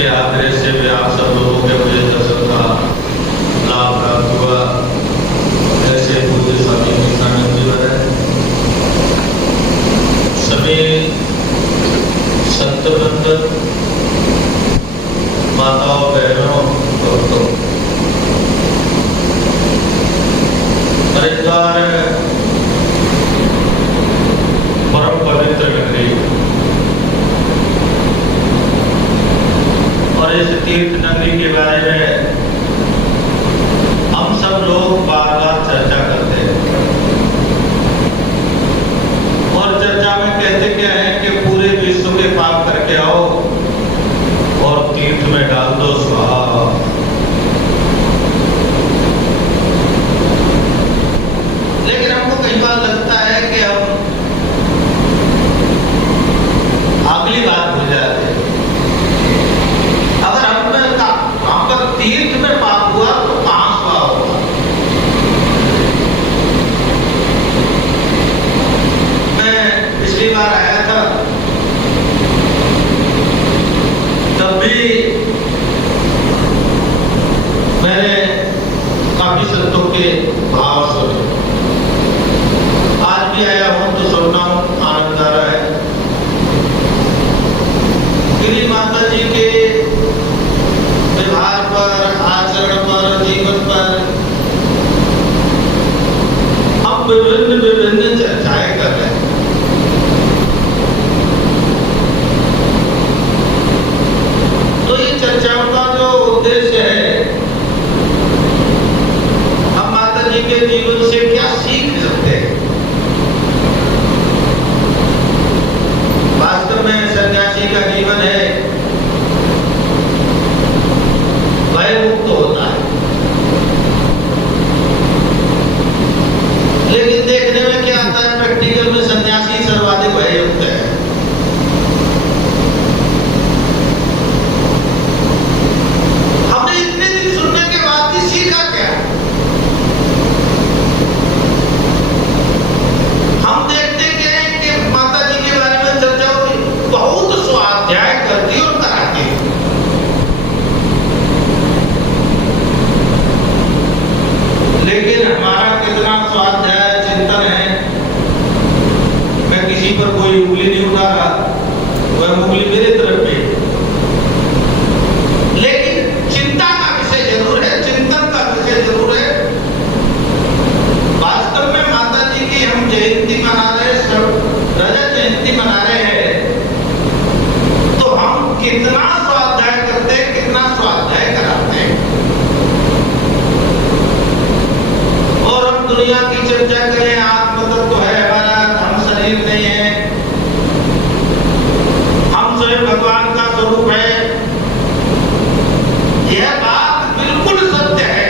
जिसके आग्रह से वे आप सब लोगों के मुझे दर्शन का लाभ प्राप्त हुआ, ऐसे पूज्य स्वामी नित्यानंद जी है, सभी संत वृंद, माताओं बहनों, भक्तों, हरिद्वार परम पवित्र नगरी और इस तीर्थ नगरी के बारे में हम सब लोग बार बार चर्चा करते हैं और चर्चा में कहते क्या है कि पूरे विश्व के पाप करके आओ और तीर्थ में डाल दो स्वाहा। लेकिन हमको कई बार लगता है कि हम अगली बात भूल जाते हैं। अगर हमका तीर्थ में पाप हुआ तो कहां स्वाहा होगा? मैं पिछली बार आया था, तब भी मैंने काफी संतों के भाव सुने। आज भी आया हूं तो सुन रहा हूं, आनंद आ रहा है। गिरी माता जी के व्यवहार पर, आचरण पर, जीवन पर हम विभिन्न चर्चाएं कर रहे हैं। तो ये चर्चाओं का जो उद्देश्य है, हम माता जी के जीवन से क्या सीख सकते हैं। वास्तव में सन्यासी का जीवन है भय मुक्त होता है, लेकिन देखने में क्या आता है, प्रैक्टिकल में सन्यासी सर्वाधिक भययुक्त है। हमने इतने दिन सुनने के बाद भी सीखा क्या? हम देखते हैं कि माता जी के बारे में चर्चा होती, बहुत स्वाध्याय करती और कराती। लेकिन हमारा कितना स्वाध्याय चिंतन है? मैं किसी पर कोई उंगली नहीं उठा रहा, वह उंगली मेरे तरफ पे। लेकिन चिंता का विषय जरूर है, चिंतन का विषय जरूर है। वास्तव में माता जी की हम जयंती मना रहे हैं, सब रजत जयंती मना रहे हैं, तो हम कितना स्वाध्याय करते हैं, कितना स्वाध्याय कराते हैं। और हम दुनिया की चर्चा करें, आत्म तत्व है हमारा, हम शरीर नहीं है, हम स्वयं भगवान का स्वरूप है। यह बात बिल्कुल सत्य है,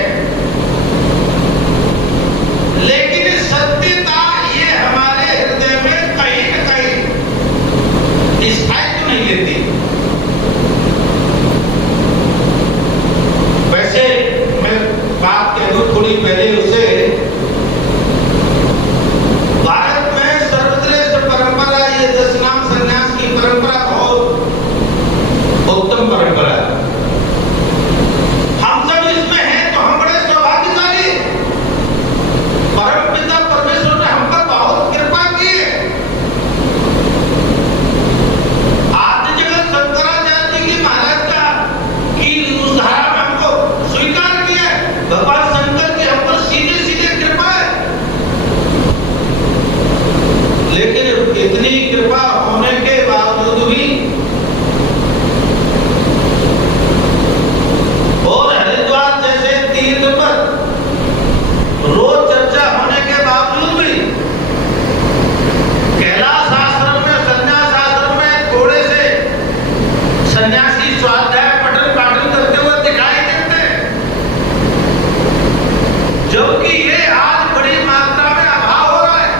लेकिन इस सत्यता ये हमारे हृदय में कहीं न कहीं स्थायित्व नहीं लेती। वैसे मैं बात कह दूं थोड़ी पहले उसे, भारत में सर्वश्रेष्ठ परंपरा ये दशनाम संन्यास की परंपरा बहुत उत्तम परंपरा है। हम सब इसमें हैं तो हम बड़े सौभाग्यशाली। परमपिता परमेश्वर ने हम पर बहुत कृपा की है। आदि जगत शंकराचार्य जी की महाराज का की उस धारा में हमको स्वीकार किया है। भगवान शंकर की हम पर सीधे सीधे कृपा है। लेकिन इतनी कृपा होने के बावजूद भी और हरिद्वार जैसे तीर्थ पर रोज चर्चा होने के बावजूद भी कैलाश आश्रम में, संन्यास आश्रम में थोड़े से सन्यासी स्वाध्याय पठन पाठन करते हुए दिखाई देते हैं, जबकि ये आज बड़ी मात्रा में अभाव हो रहा है।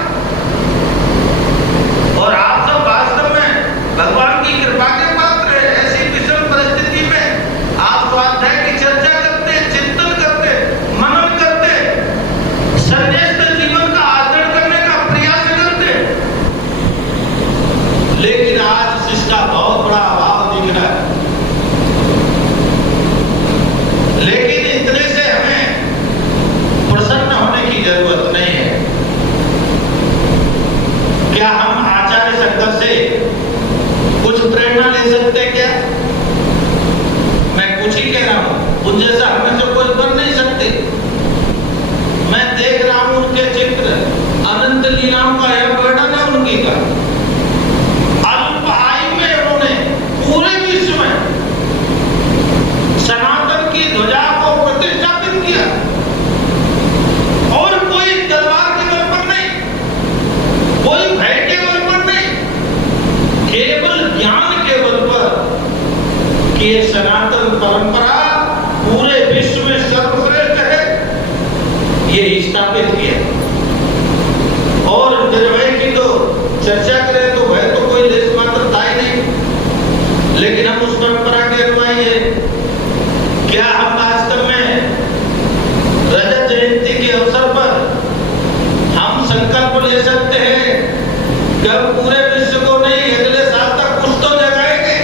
और आप सब वास्तव में भगवान की कृपा के पात्र हैं। ऐसी विषम परिस्थिति में आप स्वाध्याय की चर्चा करते, चिंतन करते, मनन करते, संन्यास्त जीवन का आचरण करने का प्रयास करते, लेकिन आज इसका बहुत बड़ा अभाव दिख रहा है। जैसा हमें से कोई बन नहीं सकते। मैं देख रहा हूं उनके चित्र, अनंत लीलाओं का यह वर्णन है उनकी का। अल्प आयु में उन्होंने पूरे विश्व में सनातन की ध्वजा को प्रतिष्ठापित किया, और कोई तलवार के बल पर नहीं, कोई भय के बल पर नहीं, केवल ज्ञान के बल पर कि ये सनातन परंपरा पूरे विश्व में सर्वश्रेष्ठ है, ये स्थापित किया। और निर्भय की तो चर्चा करें तो भय तो कोई लेस मात्र था ही नहीं, लेकिन हम उस परंपरा के अनुयायी हैं। क्या हम वास्तव में रजत जयंती के अवसर पर हम संकल्प ले सकते हैं कि हम पूरे विश्व को नहीं, अगले साल तक कुछ तो जगाएंगे?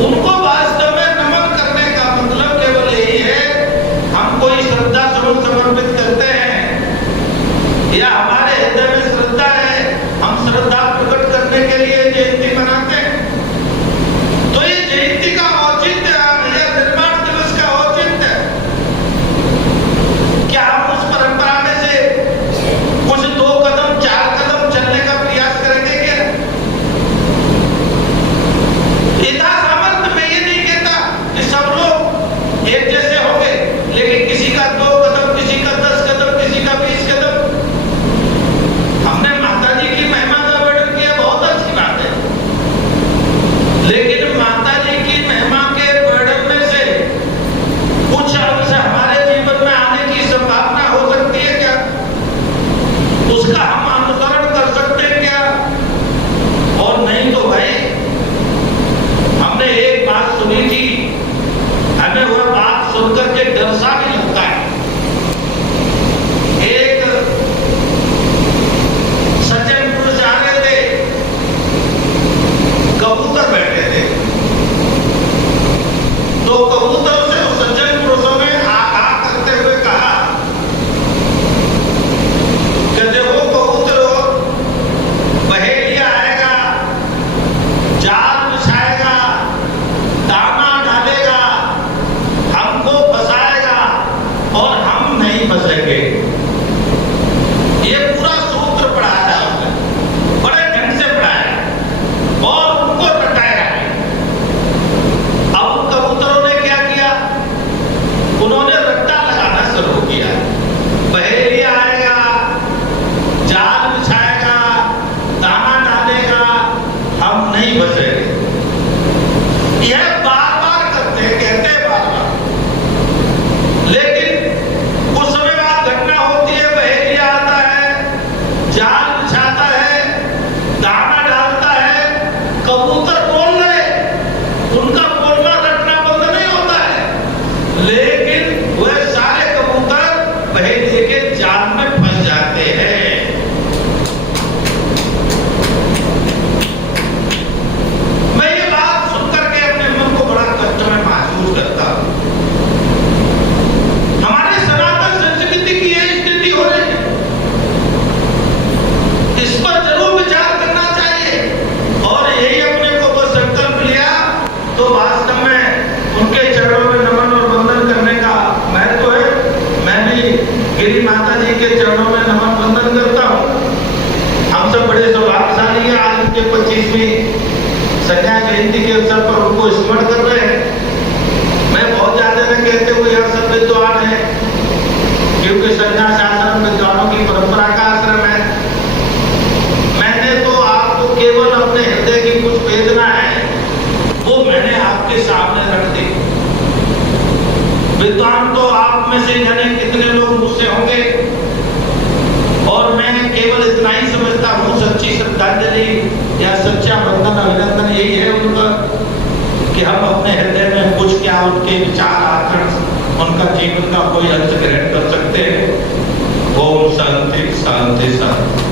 उनको वास्तव में नमन करने का मतलब केवल यही है, हम कोई श्रद्धा सुमन समर्पित करते हैं या हमारे हृदय में श्रद्धा है, हम श्रद्धा प्रकट करने के लिए जयंती मनाते हैं। तो ये जयंती का औचित्य या निर्माण दिवस का औचित्य, क्या हम उस परंपरा में से कुछ 2 कदम 4 कदम चलने का प्रयास करेंगे क्या? इतना सामर्थ्य मैं ये नहीं कहता कि सब लोग एक जैसे होंगे, लेकिन किसी का 2 कदम, किसी का 10 कदम, किसी का 20 कदम। हमने माता जी की महिमा का वर्णन किया, बहुत अच्छी बात है, लेकिन माता जी की महिमा के वर्णन में से कुछ अंश हमारे जीवन में आने की संभावना हो सकती है क्या? उसका हम अनुसरण कर सकते हैं क्या? और नहीं तो भाई, हमने एक बात सुनी थी, हमें वह बात सुनकर के डर सा भी लगता है। एक सज्जन पुरुष आ रहे थे, कबूतर बैठे थे, तो कबूतर से उस सज्जन पुरुषों ने आगाह करते हुए कहा कि देखो कबूतरों, बहेलिया आएगा, जाल बिछाएगा, दाना डालेगा, हमको फंसाएगा और हम नहीं फंसेंगे। ये पूरा सूत्र पढ़ाया उसने, बड़े ढंग से पढ़ाया और उनको रटाया। अब कबूतरों ने क्या किया? उन्होंने रट्टा लगाना शुरू किया, बहेलिया आएगा, जाल बिछाएगा, दाना डालेगा, हम नहीं फंसेंगे। यह बार-बार करते, कहते बार-बार, लेकिन कुछ समय बाद घटना होती है, बहेलिया आता है, जाल बिछाता है, दाना डालता है, कबूतर बोल रहे, उनका बोलना रटना बंद नहीं होता है, लेकिन वह सारे कबूतर बहेलिए के जाल में फंस जाते हैं। मैं ये बात सुनकर के अपने मन को बड़ा कष्ट में महसूस करता हूं। हमारे सनातन संस्कृति की ये स्थिति हो रही है, इस पर जरूर विचार करना चाहिए। और यही अपने को वो संकल्प लिया तो वास्तव में उनके चरणों में नमन और वंदन करने का महत्व है। मैं भी गिरी माता जी के चरणों में नमन वंदन करता हूँ। हम सब बड़े सौभाग्यशाली हैं, आज उनके 25वीं संज्ञा जयंती के अवसर पर उनको स्मरण कर रहे हैं। मैं बहुत ज्यादा न कहते हुए यह सब विद्वान है, क्योंकि संन्यास आश्रम विद्वानों की परंपरा का आश्रम है। मैंने तो आपको केवल अपने हृदय की कुछ वेदना है वो मैंने आपके सामने रख दी। विद्वान तो आप में से जाने कितने लोग मुझसे होंगे, और मैं केवल इतना ही समझता हूँ, सच्ची श्रद्धांजलि या सच्चा वंदन अभिनंदन यही है उनका कि हम अपने हृदय में कुछ क्या उनके विचार आचरण, उनका जीवन का कोई अंश ग्रहण कर सकते हैं। ओम शांति शांति शांति।